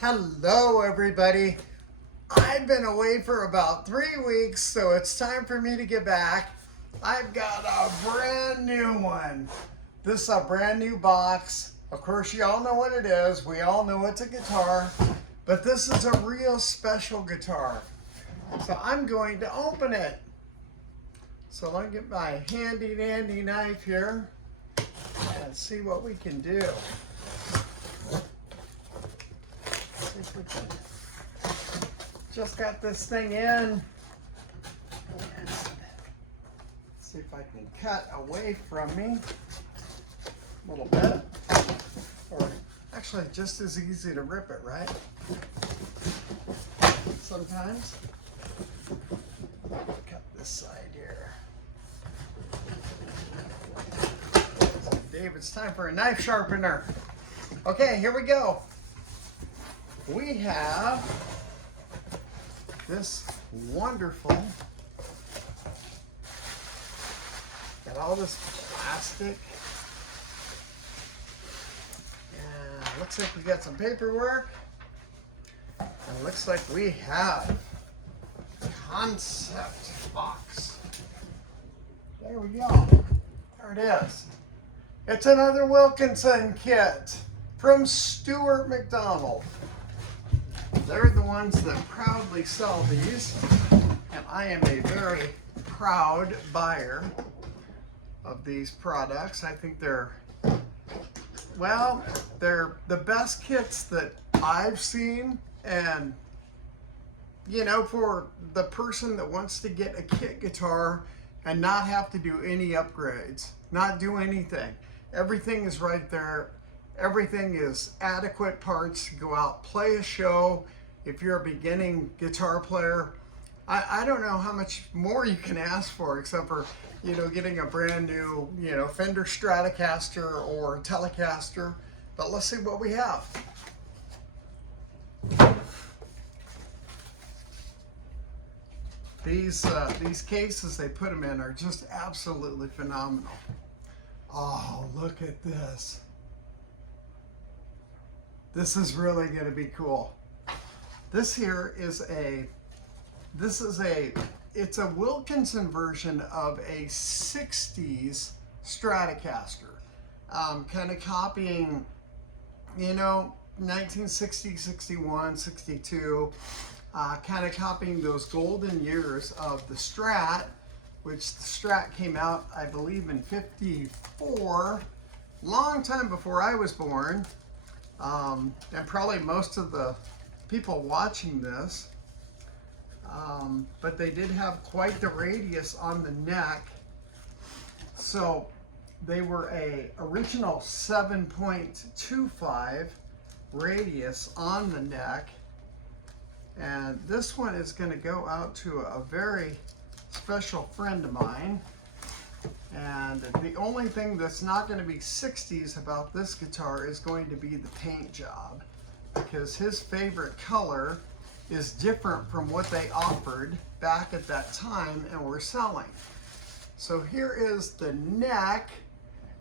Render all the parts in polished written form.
Hello everybody. I've been away for about 3 weeks, so it's time for me to get back. I've got a brand new one. This is a brand new box. Of course, you all know what it is. We all know it's a guitar, but this is a real special guitar. So I'm going to open it. So let me get my handy dandy knife here and see what we can do. Just got this thing in. And see if I can cut away from me a little bit. Or actually just as easy to rip it, right? Sometimes. Cut this side here. Dave, it's time for a knife sharpener. Okay, here we go. We have this wonderful, got all this plastic, and looks like we got some paperwork, and looks like we have a concept box. There we go. There it is. It's another Wilkinson kit from Stuart McDonald. They're the ones that proudly sell these, and I am a very proud buyer of these products. I think they're the best kits that I've seen, and you know, for the person that wants to get a kit guitar and not have to do any upgrades, not do anything. Everything is right there. Everything is adequate parts to go out, play a show. If you're a beginning guitar player, I don't know how much more you can ask for, except for, you know, getting a brand new, you know, Fender Stratocaster or Telecaster. But let's see what we have. These cases they put them in are just absolutely phenomenal. Oh, look at this. This is really going to be cool. This here is it's a Wilkinson version of a 60s Stratocaster. Kind of copying, you know, 1960, 61, 62, kind of copying those golden years of the Strat, which the Strat came out, I believe, in ¡54, long time before I was born. And probably most of the people watching this, but they did have quite the radius on the neck. So they were a original 7.25 radius on the neck, and this one is going to go out to a very special friend of mine. And the only thing that's not going to be 60s about this guitar is going to be the paint job, because his favorite color is different from what they offered back at that time and were selling. So here is the neck,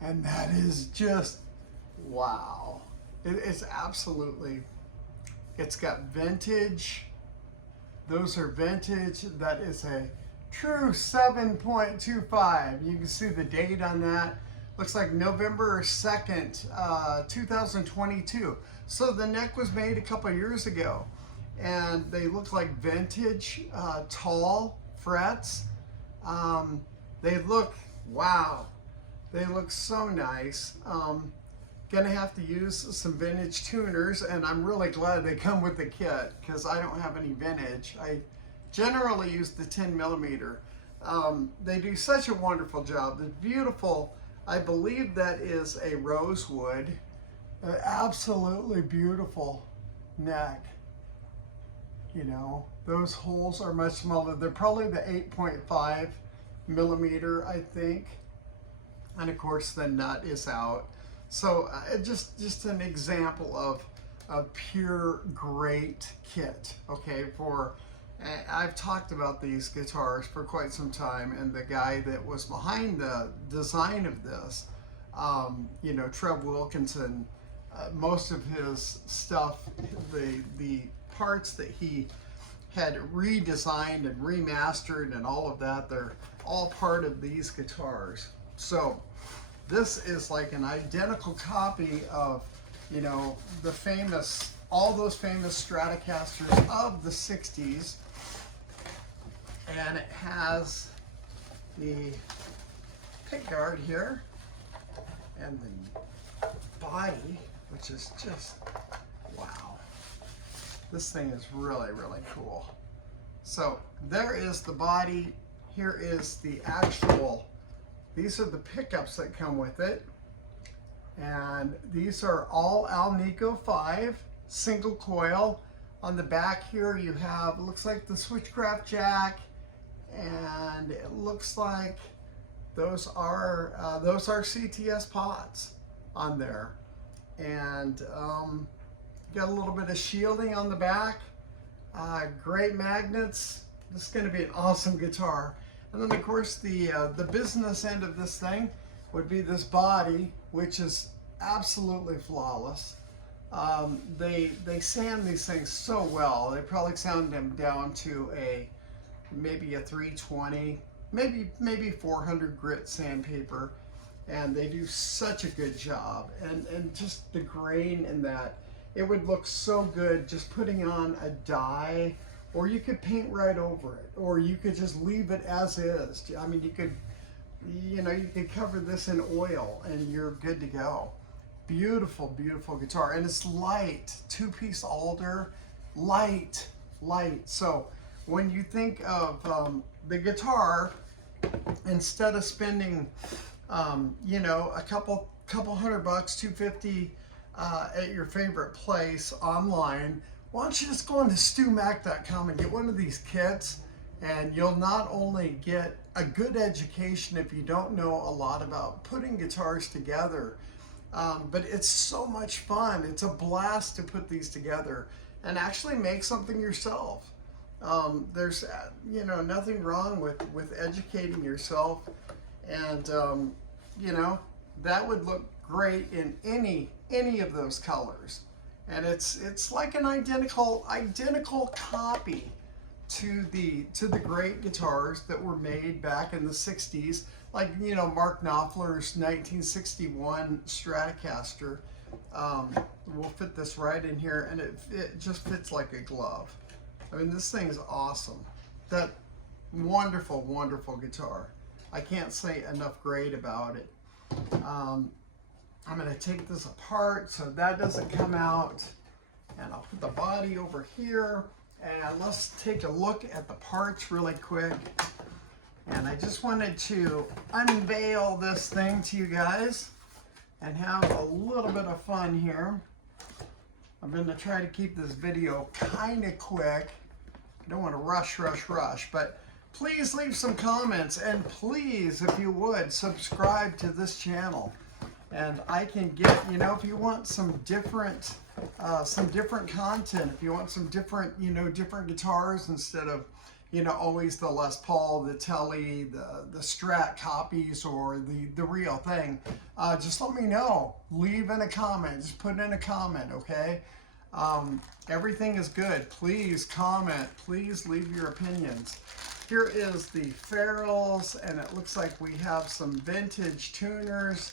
and that is just wow. It's absolutely, it's got vintage. Those are vintage. That is a true 7.25. You can see the date on that. Looks like November 2nd, 2022. So the neck was made a couple years ago, and they look like vintage, tall frets. They look, wow, they look so nice. Gonna have to use some vintage tuners, and I'm really glad they come with the kit, because I don't have any vintage. I generally use the 10mm. They do such a wonderful job. The beautiful, I believe that is a rosewood. Absolutely beautiful neck. You know, those holes are much smaller. They're probably the 8.5mm, I think. And of course the nut is out. So just an example of a pure great kit. Okay, I've talked about these guitars for quite some time, and the guy that was behind the design of this, you know, Trev Wilkinson, most of his stuff, the parts that he had redesigned and remastered and all of that, they're all part of these guitars. So this is like an identical copy of, you know, the famous, all those famous Stratocasters of the 60s. And it has the pickguard here and the body, which is just, wow. This thing is really, really cool. So there is the body. Here is the actual, these are the pickups that come with it. And these are all Alnico 5, single coil. On the back here you have, it looks like the switchcraft jack, and it looks like those are CTS pots on there. And got a little bit of shielding on the back, great magnets. This is going to be an awesome guitar. And then of course the business end of this thing would be this body, which is absolutely flawless. They sand these things so well. They probably sand them down to maybe a 320, maybe 400 grit sandpaper, and they do such a good job. And just the grain in that, it would look so good just putting on a dye, or you could paint right over it, or you could just leave it as is. I mean, you could cover this in oil and you're good to go. Beautiful, beautiful guitar. And it's light, 2-piece alder, light. So when you think of the guitar, instead of spending, you know, a couple $100, $250 at your favorite place online, why don't you just go on to stewmac.com and get one of these kits, and you'll not only get a good education if you don't know a lot about putting guitars together, but it's so much fun. It's a blast to put these together and actually make something yourself. There's you know, nothing wrong with educating yourself, and you know, that would look great in any of those colors. And it's like an identical copy to the great guitars that were made back in the 60s, like, you know, Mark Knopfler's 1961 Stratocaster. We'll fit this right in here, and it just fits like a glove. I mean, this thing is awesome. That wonderful, wonderful guitar. I can't say enough great about it. I'm going to take this apart so that doesn't come out, and I'll put the body over here, and let's take a look at the parts really quick. And I just wanted to unveil this thing to you guys and have a little bit of fun here. I'm going to try to keep this video kind of quick. I don't want to rush, but please leave some comments, and please, if you would, subscribe to this channel. And I can get, you know, if you want some different content, if you want some different, you know, different guitars instead of, you know, always the Les Paul, the Tele, the Strat copies, or the real thing, just let me know. Leave in a comment. Just put in a comment, okay? Everything is good. Please comment. Please leave your opinions. Here is the ferrules, and it looks like we have some vintage tuners.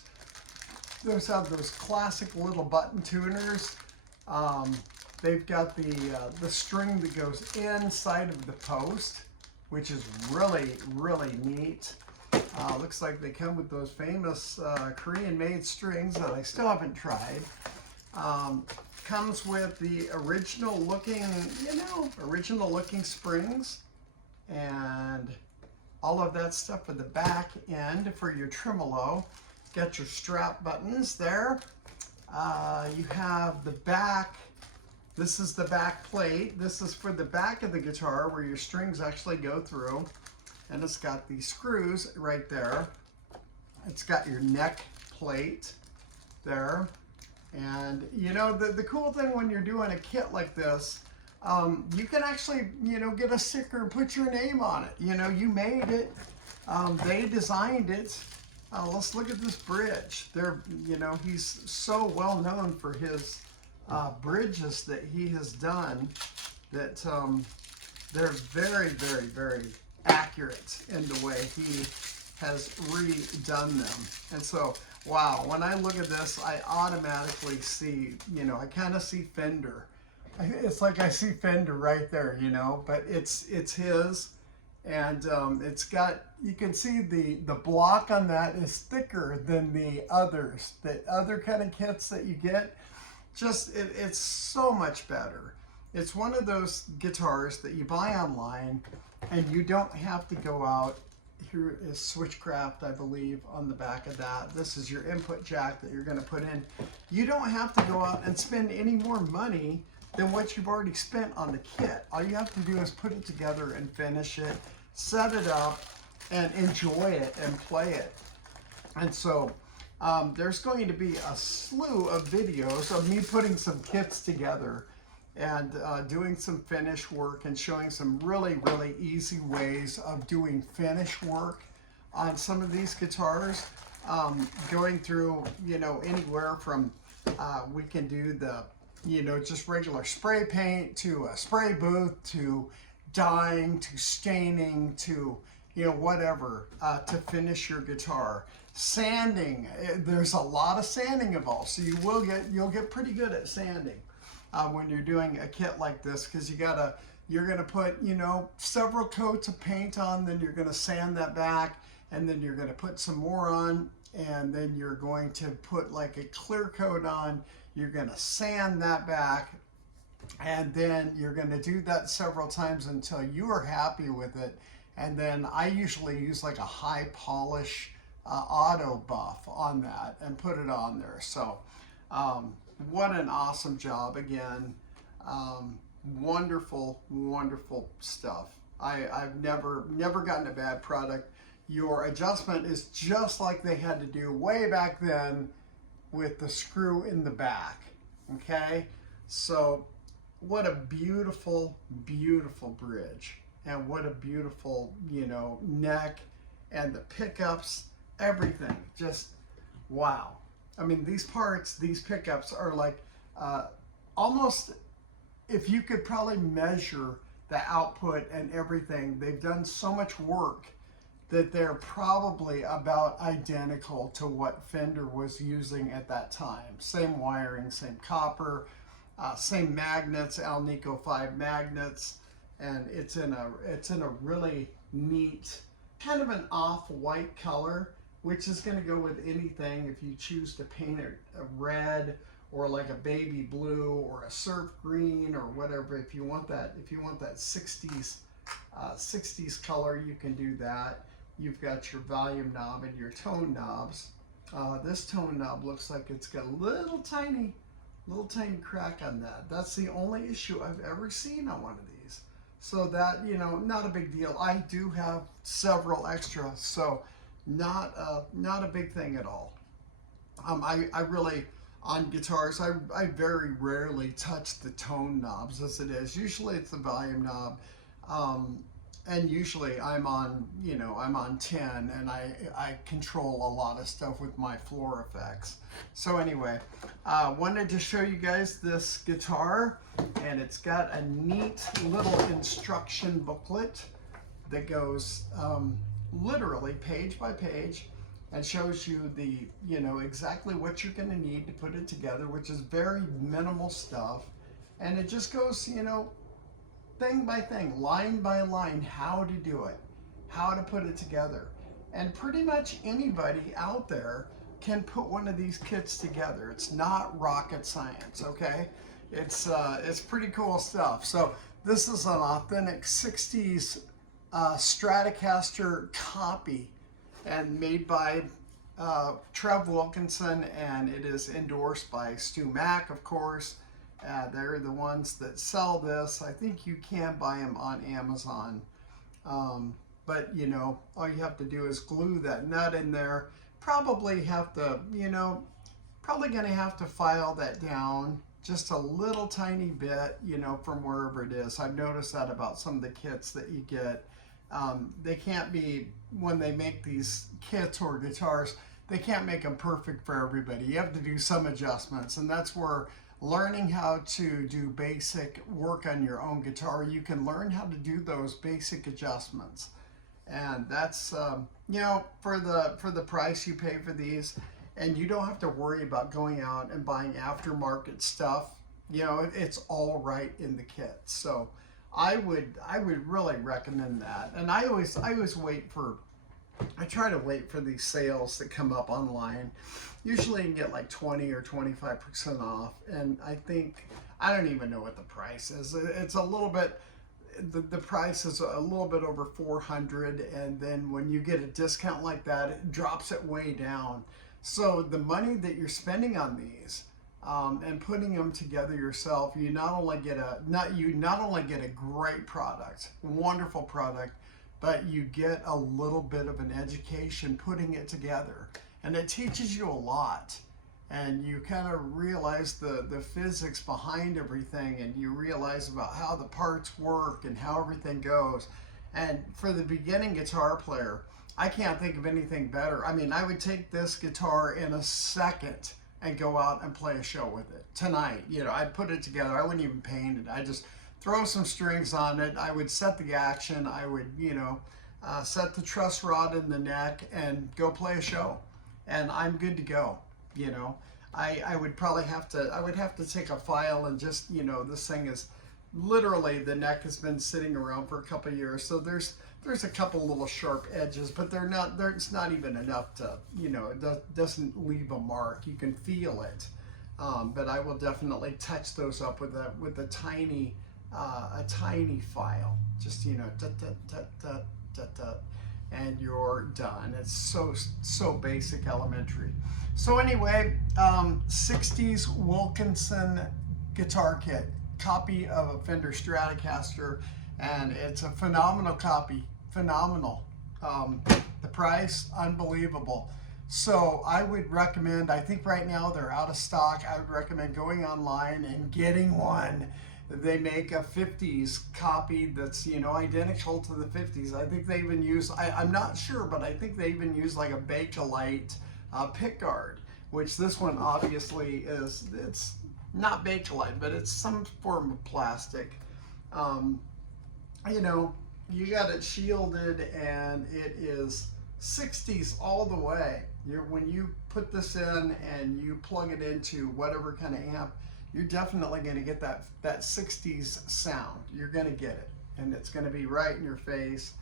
Those have those classic little button tuners. They've got the string that goes inside of the post, which is really, really neat. Looks like they come with those famous Korean-made strings that I still haven't tried. Comes with the original looking, you know, original looking springs, and all of that stuff at the back end for your tremolo. Got your strap buttons there. You have the back. This is the back plate. This is for the back of the guitar where your strings actually go through. And it's got these screws right there. It's got your neck plate there. And you know, the cool thing when you're doing a kit like this, you can actually, you know, get a sticker and put your name on it. You know, you made it. They designed it. let's look at this bridge. You know, he's so well known for his bridges that he has done that they're very, very, very accurate in the way he has redone them. And so, wow, when I look at this, I automatically see, you know, I kind of see Fender. It's like I see Fender right there, you know, but it's his. And it's got, you can see the block on that is thicker than the others. The other kind of kits that you get, just, it's so much better. It's one of those guitars that you buy online and you don't have to go out. Here is Switchcraft, I believe, on the back of that. This is your input jack that you're going to put in. You don't have to go out and spend any more money than what you've already spent on the kit. All you have to do is put it together and finish it, set it up, and enjoy it and play it. And so there's going to be a slew of videos of me putting some kits together and doing some finish work and showing some really, really easy ways of doing finish work on some of these guitars. Going through, you know, anywhere from, we can do the, you know, just regular spray paint to a spray booth to dyeing to staining to, you know, whatever, to finish your guitar. Sanding, there's a lot of sanding involved, so you'll get pretty good at sanding when you're doing a kit like this, because you're gonna put, you know, several coats of paint on, then you're gonna sand that back, and then you're gonna put some more on, and then you're going to put like a clear coat on, you're gonna sand that back, and then you're gonna do that several times until you are happy with it. And then I usually use like a high polish auto buff on that and put it on there. So what an awesome job again. Wonderful, wonderful stuff. I've never gotten a bad product. Your adjustment is just like they had to do way back then with the screw in the back. Okay, so what a beautiful, beautiful bridge, and what a beautiful, you know, neck, and the pickups, everything, just wow. I mean, these parts, these pickups are like almost, if you could probably measure the output and everything, they've done so much work that they're probably about identical to what Fender was using at that time. Same wiring, same copper, same magnets, Alnico 5 magnets, and it's in a really neat, kind of an off-white color, which is going to go with anything. If you choose to paint it a red or like a baby blue or a surf green or whatever, if you want that 60s color, you can do that. You've got your volume knob and your tone knobs. This tone knob looks like it's got a little tiny crack on that. That's the only issue I've ever seen on one of these. So that, you know, not a big deal. I do have several extras, so not a big thing at all. I really, on guitars, I very rarely touch the tone knobs as it is. Usually it's the volume knob, and usually I'm on, you know, I'm on 10, and I control a lot of stuff with my floor effects. So anyway, wanted to show you guys this guitar, and it's got a neat little instruction booklet that goes literally page by page and shows you the, you know, exactly what you're going to need to put it together, which is very minimal stuff. And it just goes, you know, thing by thing, line by line, how to do it, how to put it together. And pretty much anybody out there can put one of these kits together. It's not rocket science, okay? It's pretty cool stuff. So this is an authentic 60s Stratocaster copy, and made by Trev Wilkinson, and it is endorsed by Stu Mack, of course. They're the ones that sell this. I think you can buy them on Amazon, but you know, all you have to do is glue that nut in there. Probably have to, you know, probably gonna have to file that down just a little tiny bit, you know, from wherever it is. I've noticed that about some of the kits that you get. They can't be, when they make these kits or guitars, they can't make them perfect for everybody. You have to do some adjustments, and that's where learning how to do basic work on your own guitar, you can learn how to do those basic adjustments. And that's, you know, for the price you pay for these, and you don't have to worry about going out and buying aftermarket stuff. You know, it's all right in the kit. So I would really recommend that. And I always wait for, I try to wait for these sales that come up online. Usually you can get like 20 or 25% off. And I think, I don't even know what the price is. It's a little bit, the price is a little bit over 400, and then when you get a discount like that, it drops it way down. So the money that you're spending on these, and putting them together yourself, you not only get a great product, wonderful product, but you get a little bit of an education putting it together, and it teaches you a lot. And you kind of realize the physics behind everything, and you realize about how the parts work and how everything goes. And for the beginning guitar player, I can't think of anything better. I mean, I would take this guitar in a second and go out and play a show with it tonight. You know, I'd put it together. I wouldn't even paint it. I just throw some strings on it. I would set the action. I would, you know, set the truss rod in the neck and go play a show. And I'm good to go. You know, I would probably have to take a file and just, you know, this thing is literally, the neck has been sitting around for a couple of years. So there's a couple little sharp edges, but it's not even enough to, you know, it doesn't leave a mark. You can feel it. But I will definitely touch those up with a tiny file. Just, you know, and you're done. It's so basic, elementary. So anyway, 60's Wilkinson guitar kit, copy of a Fender Stratocaster, and it's a phenomenal copy, phenomenal. The price, unbelievable. So I would recommend, I think right now they're out of stock, I would recommend going online and getting one. They make a 50's copy that's, you know, identical to the 50's. I think they even use, I'm not sure, but I think they even use like a Bakelite pickguard, which this one obviously is, it's not Bakelite, but it's some form of plastic. You know, you got it shielded, and it is 60's all the way. When you put this in and you plug it into whatever kind of amp, you're definitely going to get that 60's sound. You're going to get it, and it's going to be right in your face.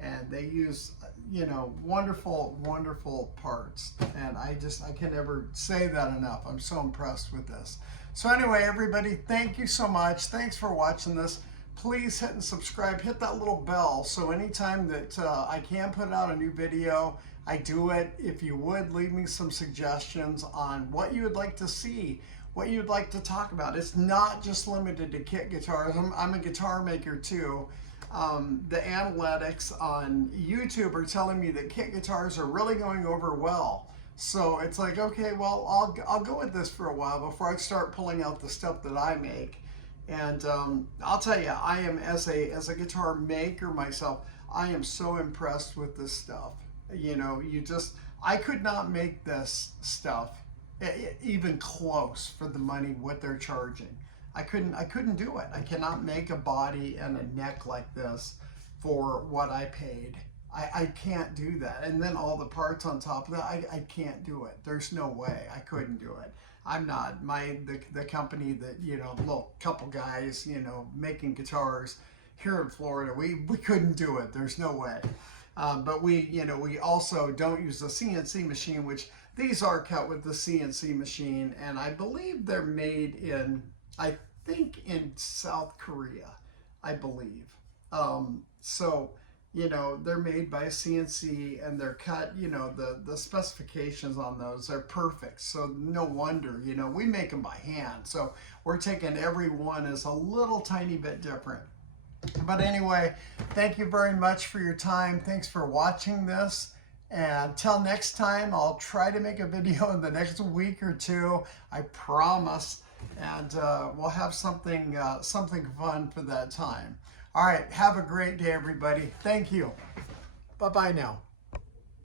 And they use, you know, wonderful, wonderful parts. And I can never say that enough. I'm so impressed with this. So anyway, everybody, thank you so much. Thanks for watching this. Please hit and subscribe. Hit that little bell so anytime that I can put out a new video, I do it. If you would, leave me some suggestions on what you would like to see, what you'd like to talk about. It's not just limited to kit guitars. I'm a guitar maker too. The analytics on YouTube are telling me that kit guitars are really going over well. So it's like, okay, well, I'll go with this for a while before I start pulling out the stuff that I make. And I'll tell you, I am, as a guitar maker myself, I am so impressed with this stuff. You know, I could not make this stuff even close for the money what they're charging. I couldn't do it. I cannot make a body and a neck like this for what I paid. I can't do that. And then all the parts on top of that, I can't do it. There's no way. I couldn't do it. I'm not. The company that, you know, little couple guys, you know, making guitars here in Florida, we couldn't do it. There's no way. But we also don't use the CNC machine, which these are cut with the CNC machine, and I believe they're made in, I think, in South Korea, I believe. So, you know, they're made by a CNC, and they're cut, you know, the specifications on those are perfect. So no wonder, you know, we make them by hand. So we're taking every one is a little tiny bit different. But anyway, thank you very much for your time. Thanks for watching this. And until next time, I'll try to make a video in the next week or two. I promise. And we'll have something fun for that time. All right, have a great day, everybody. Thank you. Bye-bye now.